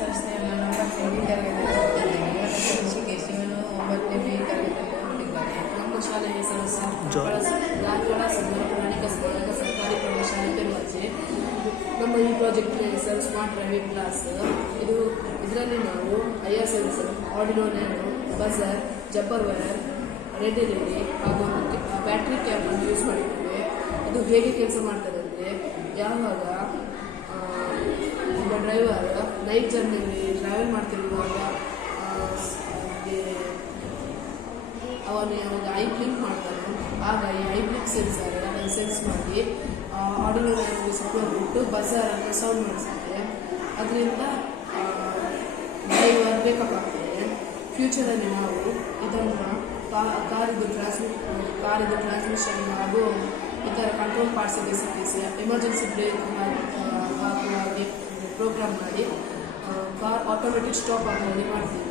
ಸಂಸ್ಥೆಯನ್ನು 9ನೇ ತರಗತಿಯಲ್ಲಿ ಓದ್ತಿದ್ದೇನೆ. ಇವನ ಋಷಿಕೇಶ್, ಇವನು 9ನೇ ತರಗತಿಯಲ್ಲಿ ಓದಿದ್ದಾನೆ. ನಮ್ಮ ಶಾಲೆಯ ಹೆಸರು ಧಾರವಾಡ ಸಂಘಟನಾತ್ಮಕ ಸರ್ಕಾರಿ ಪ್ರೌಢಶಾಲೆ ಪೆರುವಾಚೆ. ನಮ್ಮ ಈ ಪ್ರಾಜೆಕ್ಟ್ ಹೆಸರು ಸ್ಮಾರ್ಟ್ ಡ್ರೈವಿಂಗ್ ಕ್ಲಾಸ್. ಇದರಲ್ಲಿ ನಾವು IR sensor, ಆಡಿನೋ nano, buzzer, Jabbar wire, red LED ಹಾಗೂ ಬ್ಯಾಟ್ರಿ ಕ್ಯಾಪ್ ಅನ್ನು ಯೂಸ್ ಮಾಡಿದ್ದೇವೆ. ಅದು ಹೇಗೆ ಕೆಲಸ ಮಾಡ್ತದೆ ಅಂದರೆ, ಯಾವಾಗ ಒಬ್ಬ ಡ್ರೈವರ್ ನೈಟ್ ಜರ್ನಿಯಲ್ಲಿ ಟ್ರಾವೆಲ್ ಮಾಡ್ತಿರುವಾಗ ಅವನು ಯಾವಾಗ ಐ ಬ್ಲಿಂಕ್ ಮಾಡ್ತಾನೋ ಆಗ ಈ ಐ ಬ್ಲಿಂಕ್ ಸೆನ್ಸರ್ ಅದನ್ನು ಸೆನ್ಸ್ ಮಾಡಿ ಆಡಿನೋ ನ್ಯಾನೋ ಸಪ್ಲೈ ಬಿಟ್ಟು ಬಜಾರ್ ಅಂತ ಸೌಂಡ್ ಮಾಡಿಸುತ್ತೆ. ಅದರಿಂದ ಡ್ರೈವರ್ ಬೇಕಪ್ ಆಗ್ತದೆ. ಫ್ಯೂಚರಲ್ಲಿ ನಾವು ಇದನ್ನು ಕಾರಿದು ಟ್ರಾನ್ಸ್ಮಿಷನ್ ಹಾಗೂ ಇತರ ಕಂಟ್ರೋಲ್ ಪಾರ್ಟ್ಸಿಗೆ ಸಿಕ್ಕಿಸಿ ಎಮರ್ಜೆನ್ಸಿ ಬ್ರೇಕ್ ಹಾಕುವ ಪ್ರೋಗ್ರಾಮ್ ಮಾಡಿ ಕಾರ್ ಆಟೋಮೆಟಿಕ್ ಸ್ಟಾಪ್ ಆಗುವಂತೆ ಮಾಡ್ತೀವಿ.